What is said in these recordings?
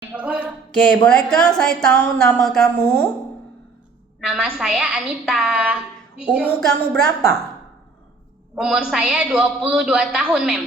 Oke, bolehkah saya tahu nama kamu? Nama saya Anita. Umur kamu berapa? Umur saya 22 tahun, Mem.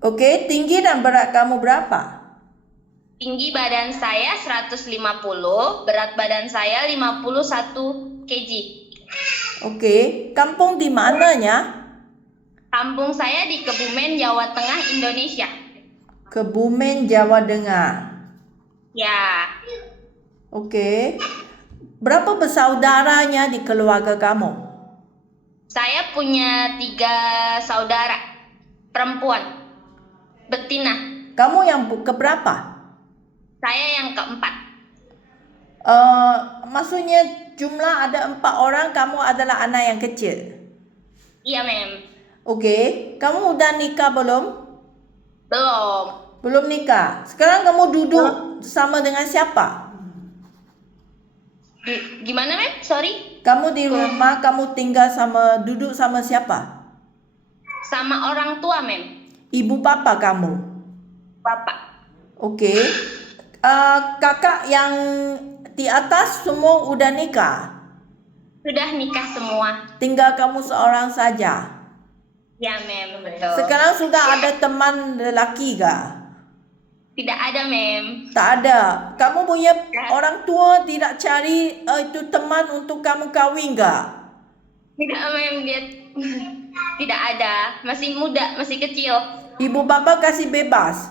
Oke, tinggi dan berat kamu berapa? Tinggi badan saya 150, berat badan saya 51 kg. Oke, kampung di mananya? Kampung saya di Kebumen, Jawa Tengah, Indonesia. Kebumen, Jawa Tengah. Ya, Oke. Berapa bersaudaranya di keluarga kamu? saya punya 3 saudara perempuan, betina. Kamu yang keberapa? Saya yang keempat. Maksudnya jumlah ada 4 orang, kamu adalah anak yang kecil. Iya, Mem. Oke, kamu udah nikah belum? Belum. Belum nikah. Sekarang kamu duduk sama dengan siapa? Gimana, Mem? Sorry. Kamu di rumah, kamu tinggal duduk sama siapa? Sama orang tua, Mem. Ibu bapa kamu? Bapak. Oke. Kakak yang di atas semua udah nikah? Sudah nikah semua. Tinggal kamu seorang saja? Ya, Mem, betul. Sekarang sudah ada teman lelaki gak? Tidak ada, Mem. Tak ada. Kamu punya orang tua tidak cari itu teman untuk kamu kawin gak? Tidak, Mem. Dia tidak ada. Masih muda, masih kecil. Ibu bapak kasih bebas?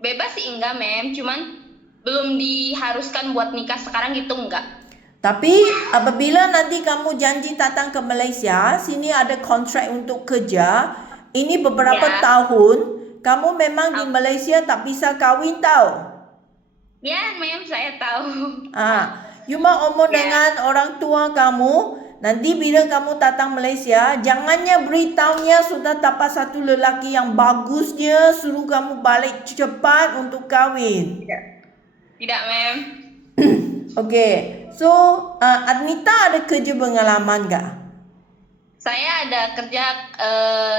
Bebas sih enggak, Mem. Cuman belum diharuskan buat nikah sekarang gitu enggak. Tapi apabila nanti kamu janji datang ke Malaysia, sini ada kontrak untuk kerja, ini beberapa tahun, kamu memang di Malaysia tak bisa kawin tau. Ya, Mem, saya tahu. You mau omong dengan orang tua kamu, nanti bila kamu datang Malaysia, jangannya beritahunya sudah dapat satu lelaki yang bagusnya, suruh kamu balik cepat untuk kawin. Tidak, Mem. Okay, so Anita ada kerja pengalaman gak? Saya ada kerja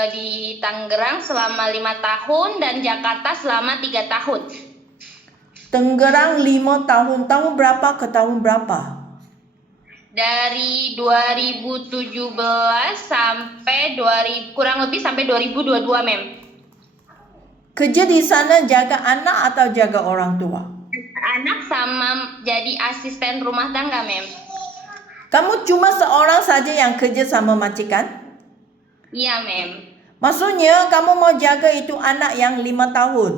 di Tangerang selama 5 tahun dan Jakarta selama 3 tahun. Tangerang 5 tahun. Tahun berapa ke tahun berapa? Dari 2017 sampai kurang lebih sampai 2022, Mem. Kerja di sana jaga anak atau jaga orang tua? Anak sama jadi asisten rumah tangga, Mem. Kamu cuma seorang saja yang kerja sama majikan? Iya, Mem. Maksudnya kamu mau jaga itu anak yang 5 tahun?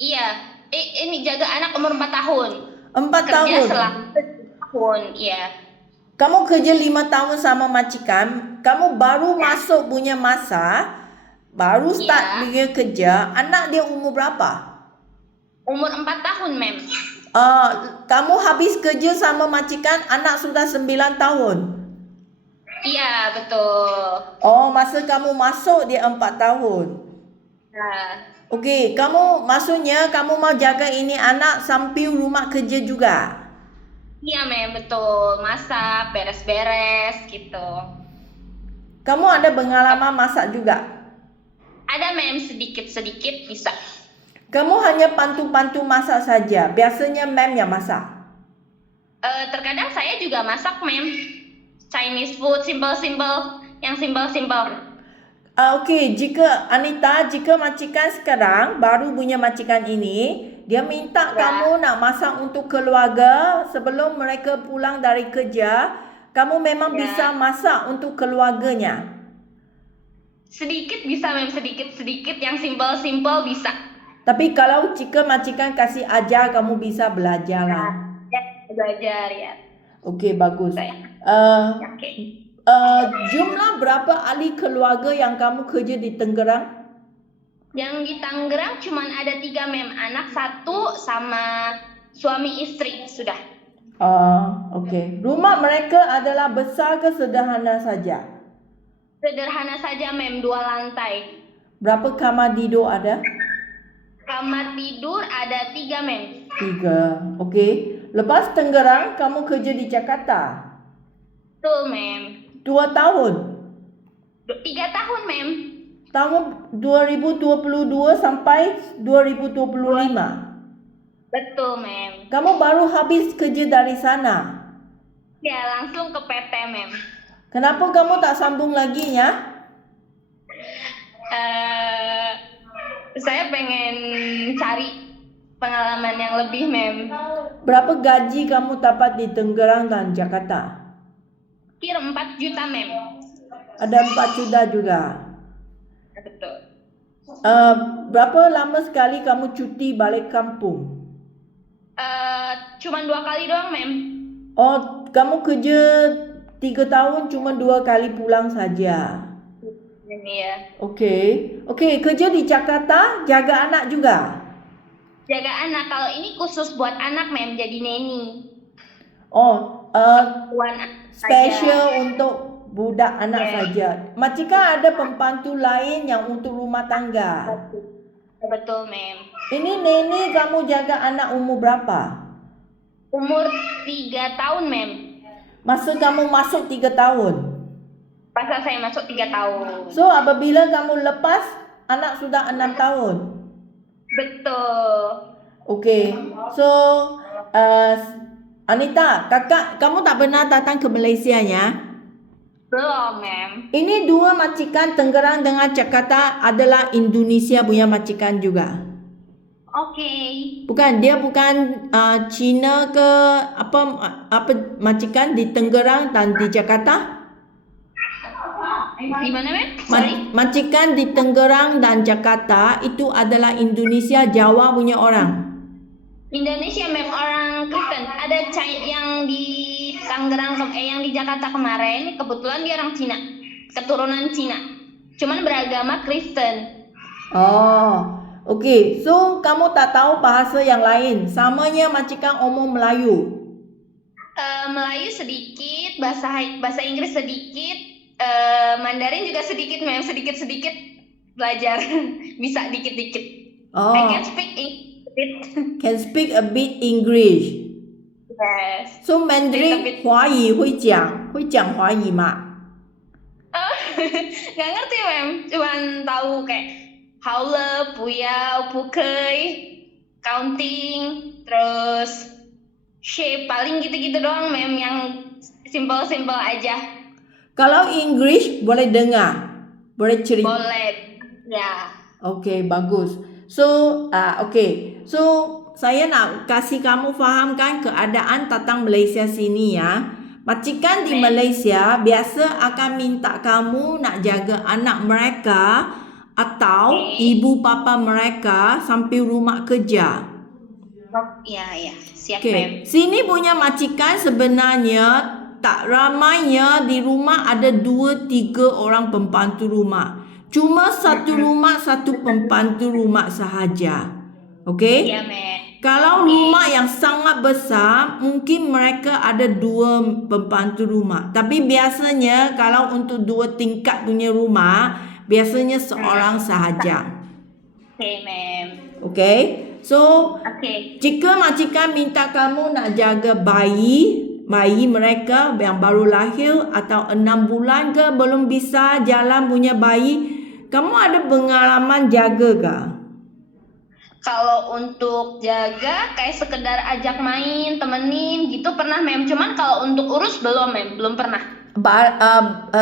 Iya. Ini jaga anak umur 4 tahun. 4 kerja tahun? selama 7 tahun, iya. Kamu kerja 5 tahun sama majikan, kamu baru masuk punya masa, baru start dia kerja, anak dia umur berapa? Umur 4 tahun, Mem. Kamu habis kerja sama majikan, anak sudah 9 tahun. Iya, betul. Oh, masa kamu masuk dia 4 tahun. Okey, maksudnya kamu mau jaga ini anak sambil rumah kerja juga? Iya, Mem, betul. Masak, beres-beres gitu. Kamu ada pengalaman masak juga? Ada, Mem, sedikit-sedikit bisa. Kamu hanya bantu-bantu masak saja. Biasanya Mem yang masak. Terkadang saya juga masak, Mem. Chinese food, simple-simple. Yang simple-simple. Okey, jika majikan sekarang baru punya majikan ini, dia minta kamu nak masak untuk keluarga sebelum mereka pulang dari kerja, kamu memang bisa masak untuk keluarganya. Sedikit bisa, Mem, sedikit-sedikit yang simple-simple bisa. Tapi kalau jika majikan kasih ajar, kamu bisa belajar lah. Ya, belajar ya. Okey, bagus. Jumlah berapa ahli keluarga yang kamu kerja di Tangerang? Yang di Tangerang cuma ada 3, Mem. Anak 1 sama suami istri sudah. Okey. Rumah mereka adalah besar ke sederhana saja? Sederhana saja, Mem, 2 lantai. Berapa kamar tidur ada? Kamar tidur ada 3, Mem. 3. Okey. Lepas Tangerang, kamu kerja di Jakarta? Betul, Mem. 2 tahun? 3 tahun, Mem. Tahun 2022 sampai 2025? Betul, mem. Kamu baru habis kerja dari sana. Ya, langsung ke PT, mem. Kenapa kamu tak sambung lagi ya? Eh, saya pengen cari pengalaman yang lebih, mem. Berapa gaji kamu dapat di Tangerang dan Jakarta? Kira 4 juta, mem. Ada 4 juta juga. Betul. Berapa lama sekali kamu cuti balik kampung? Cuman 2 kali doang, mem. Oh, kamu kerja 3 tahun cuma 2 kali pulang saja. Iya. Okey, kerja di Jakarta jaga anak juga. Jaga anak. Kalau ini khusus buat anak, mem. Jadi neni. Oh, Buat anak special saja. untuk budak anak Yes. saja. Macikah ada pembantu lain yang untuk rumah tangga? Betul, mem. Ini neni kamu jaga anak umur berapa? Umur 3 tahun, mem. Masa kamu masuk 3 tahun. Pasal saya masuk 3 tahun. So, apabila kamu lepas, anak sudah 6 tahun. Betul. Okey. So, Anita, kakak, kamu tak pernah datang ke Malaysia ya? Belum, mem. Ini dua majikan Tangerang dengan Jakarta adalah Indonesia punya majikan juga. Oke. Bukan, dia bukan Cina ke apa majikan di Tangerang dan di Jakarta? Gimana, mem? Sorry. Majikan di Tangerang dan Jakarta itu adalah Indonesia Jawa punya orang. Indonesia, mem, orang Kristen. Ada yang di Tangerang, yang di Jakarta kemarin, kebetulan dia orang Cina, keturunan Cina. Cuman beragama Kristen. Oh, okey. So, kamu tak tahu bahasa yang lain. Samanya majikan omong Melayu. Melayu sedikit, bahasa Inggris sedikit, Mandarin juga sedikit, mem, sedikit belajar. Bisa dikit-dikit. Oh, I can speak English. can speak a bit English. Yes. So Mandarin 华语会讲华语吗？ Gak ngerti, mem. Cuman tahu kayak haule, puyau, pukei, counting, terus shape, paling gitu-gitu doang, mem, yang simple-simple aja. Kalau English boleh dengar, boleh cerita. Boleh. Ya. Okey, bagus. So, okey. So, saya nak kasih kamu fahamkan keadaan tentang Malaysia sini ya. Majikan di Malaysia biasa akan minta kamu nak jaga anak mereka atau ibu bapa mereka sampai rumah kerja. Ya. Siap, mem. Okey. Sini punya majikan sebenarnya tak ramainya di rumah ada 2-3 orang pembantu rumah. Cuma satu rumah satu pembantu rumah sahaja. Okey? Ya, mem. Kalau rumah yang sangat besar, mungkin mereka ada 2 pembantu rumah. Tapi biasanya kalau untuk 2 tingkat punya rumah, biasanya seorang sahaja. Oke, mem. Okey? So, Oke. jika majikan minta kamu nak jaga bayi mereka yang baru lahir atau 6 bulan ke belum bisa jalan punya bayi, kamu ada pengalaman jaga ke? Kalau untuk jaga kayak sekedar ajak main, temenin gitu pernah, mem. Cuman kalau untuk urus belum, mem. Belum pernah.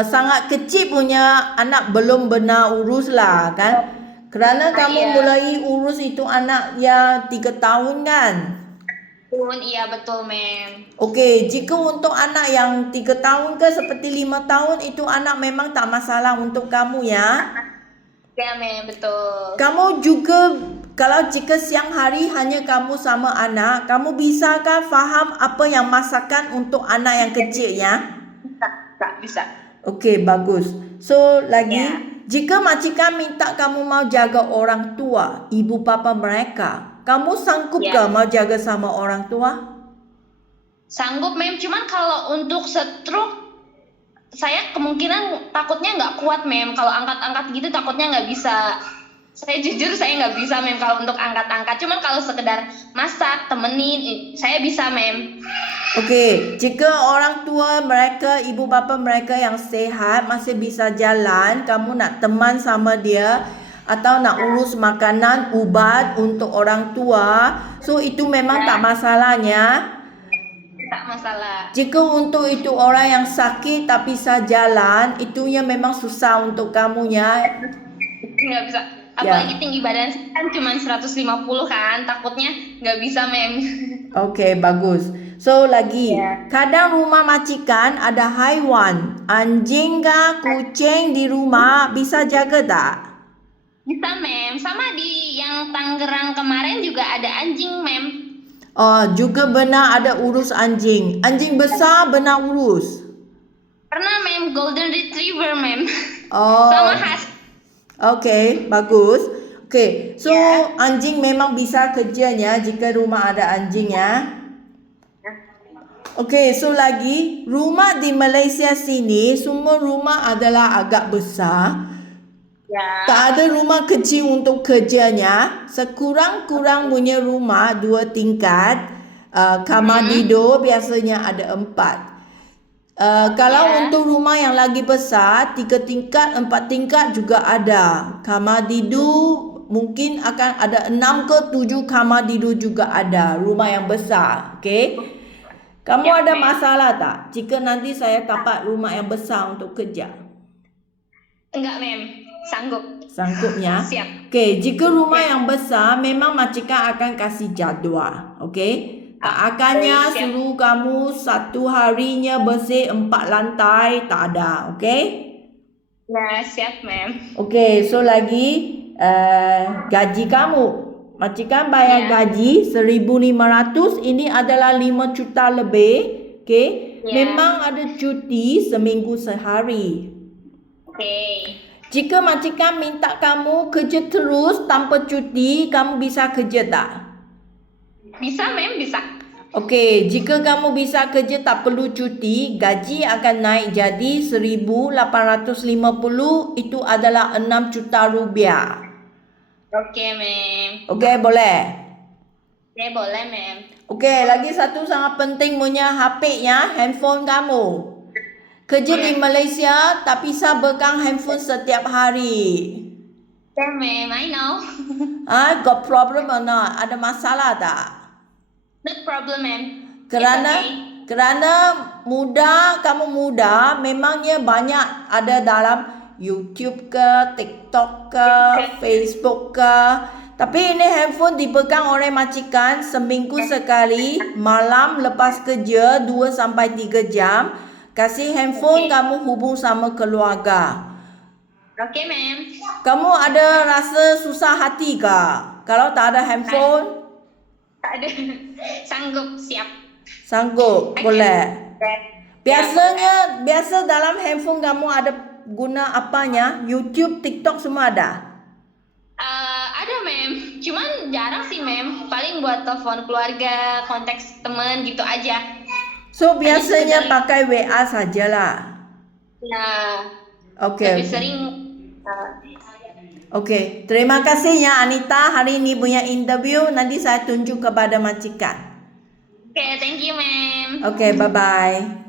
Sangat kecil punya anak belum benar urus lah kan? Kerana kamu mulai urus itu anak yang 3 tahun kan? Iya, betul, mem. Okey, jika untuk anak yang 3 tahun ke seperti 5 tahun itu anak memang tak masalah untuk kamu ya. Ya, mem, betul. Kamu juga kalau jika siang hari hanya kamu sama anak, kamu bisakah faham apa yang masakan untuk anak yang kecil ya? Bisa. Okey, bagus. So, lagi jika majikan minta kamu mau jaga orang tua, ibu bapa mereka, kamu sanggup ke mau jaga sama orang tua? Sanggup, mem. Cuman kalau untuk stroke, saya kemungkinan takutnya nggak kuat, mem. Kalau angkat-angkat gitu takutnya nggak bisa. Saya jujur saya nggak bisa, mem, kalau untuk angkat-angkat. Cuman kalau sekedar masak, temenin, saya bisa, mem. Okey, jika orang tua mereka, ibu bapa mereka yang sehat masih bisa jalan, kamu nak teman sama dia, atau nak urus makanan, ubat untuk orang tua. So itu memang tak masalahnya. Tak masalah. Jika untuk itu orang yang sakit tak bisa jalan, itunya memang susah untuk kamunya. Nggak bisa. Apalagi tinggi badan saya kan cuma 150 kan, takutnya nggak bisa, Mem. Okey, bagus. So lagi, kadang rumah majikan ada haiwan, anjing kah, kucing di rumah, bisa jaga tak? Bisa, Mem. Sama di yang Tangerang kemarin juga ada anjing, Mem. Oh, juga benar ada urus anjing. Anjing besar benar urus. Pernah, Mem, Golden Retriever, Mem. Oh. Sama husky. Okey, bagus. Okey, so anjing memang bisa kerjanya jika rumah ada anjing ya. Okey, so lagi, rumah di Malaysia sini semua rumah adalah agak besar. Ya. Tak ada rumah kecil untuk kerjanya. Sekurang-kurang punya rumah 2 tingkat. Kamar tidur biasanya ada 4. Kalau untuk rumah yang lagi besar, 3 tingkat, 4 tingkat juga ada. Kamar tidur mungkin akan ada 6 ke 7 kamar tidur juga ada. Rumah yang besar, okey? Kamu ada masalah tak jika nanti saya dapat rumah yang besar untuk kerja? Enggak, Mem. Sanggup. Sanggupnya? Siap. Okey, jika rumah yang besar memang majikan akan kasih jadual, okey? Tak akannya suruh kamu satu harinya bersih 4 lantai, tak ada, okey? Nah, siap, Mem. Okey, so lagi gaji kamu. Majikan bayar gaji 1,500, ini adalah 5 juta lebih, okey? Memang ada cuti seminggu sehari. Okey. Jika majikan minta kamu kerja terus tanpa cuti, kamu bisa kerja tak? Bisa, Mem, bisa. Okey, jika kamu bisa kerja tak perlu cuti, gaji akan naik jadi 1,850, itu adalah 6 juta rupiah. Okey, Mem. Okey, boleh? Okey, boleh, Mem. Okey, lagi satu sangat penting punya HP ya, handphone kamu. Kerja di Malaysia tak bisa pegang handphone setiap hari. Okay, Mem, I know. Got problem or not? Ada masalah tak? No problem, Mem. Kerana kamu muda, memangnya banyak ada dalam YouTube ke, TikTok ke, Facebook ke. Tapi ini handphone dipegang oleh majikan seminggu sekali, malam lepas kerja 2 sampai 3 jam. Kasih handphone kamu hubung sama keluarga. Okey, Mem. Kamu ada rasa susah hati ke kalau tak ada handphone? Tak ada. Sanggup, siap. Sanggup, boleh. Biasa dalam handphone kamu ada guna apanya? YouTube, TikTok semua ada? Ada, Mem. Cuman jarang sih, Mem. Paling buat telepon keluarga, konteks teman gitu aja. So biasanya pakai WA sajalah. Ya. Okey. Lebih sering. Okey, terima kasih ya Anita hari ini punya interview. Nanti saya tunjuk kepada majikan. Okay, thank you, Mem. Okey, bye-bye.